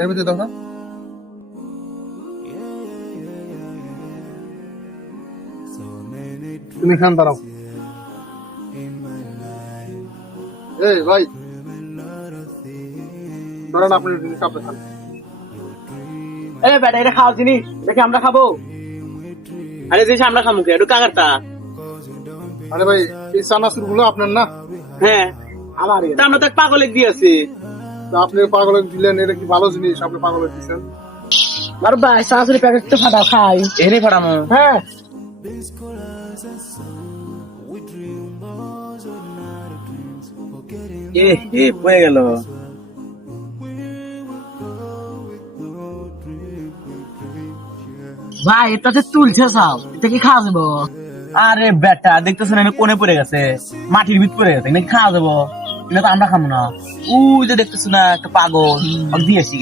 এর ভিতরে দাও না। তুমি খান দাঁড়াও। এই ভাই ধরেন আপনি আপনি খান। বেটা এটা খাওয়ার জিনিস, দেখে আমরা খাবো। আরে জিনিস আমরা খাবো কে? একটু কাকারটা। আরে ভাই এই চানাচুর গুলো আপনার না? হ্যাঁ আমার। তা আমরা তো এক পাগলে দিয়েছি। তা আপনি পাগলে দিলেন, এটা কি ভালো জিনিস আপনি পাগলে দিচ্ছেন? আর ভাই শাশুড়ি প্যাকেট তো ফাটা খাই, এনে ফাটামো। হ্যাঁ হয়ে গেল। ভাই এটাতে তুলছে সব, এটা কি খাওয়া যাবো? আরে বেটা দেখতেছেন আমি কোণে পড়ে গেছে, মাটির ভিত পড়ে গেছে, নাকি খাওয়া যাবো? এটা তো আমরা খাবো না। ওই যে দেখতেছ না একটা পাগল দিয়েছি।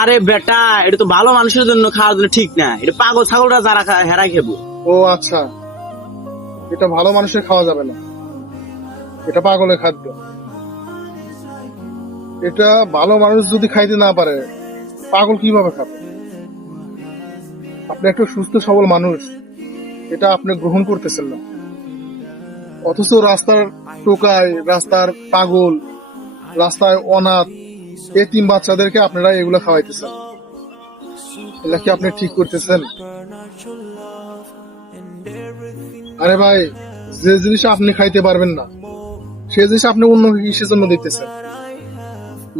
আরে বেটা এটা তো ভালো মানুষের জন্য খাওয়ার জন্য ঠিক না, এটা পাগল ছাগলরা যারা হেরাই খেবো। ও আচ্ছা, এটা ভালো মানুষের খাওয়া যাবে না, এটা পাগলের খাদ্য। এটা ভালো মানুষ যদি খাইতে না পারে পাগল কিভাবে খাবে? আপনি একটা সুস্থ সবল মানুষ, এটা আপনি গ্রহণ করতেছেন না, অথচ রাস্তার টোকায়, রাস্তার পাগল, রাস্তায় অনাথ এতিম বাচ্চাদেরকে আপনারা এগুলো খাওয়াইতেছেন। এটা কি আপনি ঠিক করতেছেন? আরে ভাই যে জিনিস আপনি খাইতে পারবেন না সে জিনিস আপনি অন্য কিসের জন্য দিতেছেন?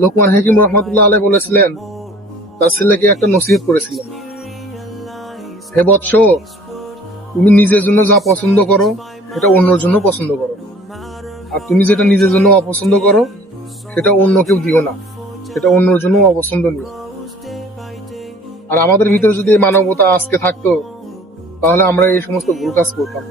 লোকমান হাকিম রহমতুল্লাহ আলাইহি বলেছিলেন, তার ছেলেকে একটা নসিহত করেছিলেন, হে বৎস, তুমি নিজের জন্য যা পছন্দ করো সেটা অন্যের জন্য পছন্দ করো, আর তুমি যেটা নিজের জন্য অপছন্দ করো সেটা অন্য কেউ দিও না, সেটা অন্যের জন্য অপছন্দনীয়। আর আমাদের ভিতরে যদি এই মানবতা আজকে থাকতো তাহলে আমরা এই সমস্ত ভুল কাজ করতাম।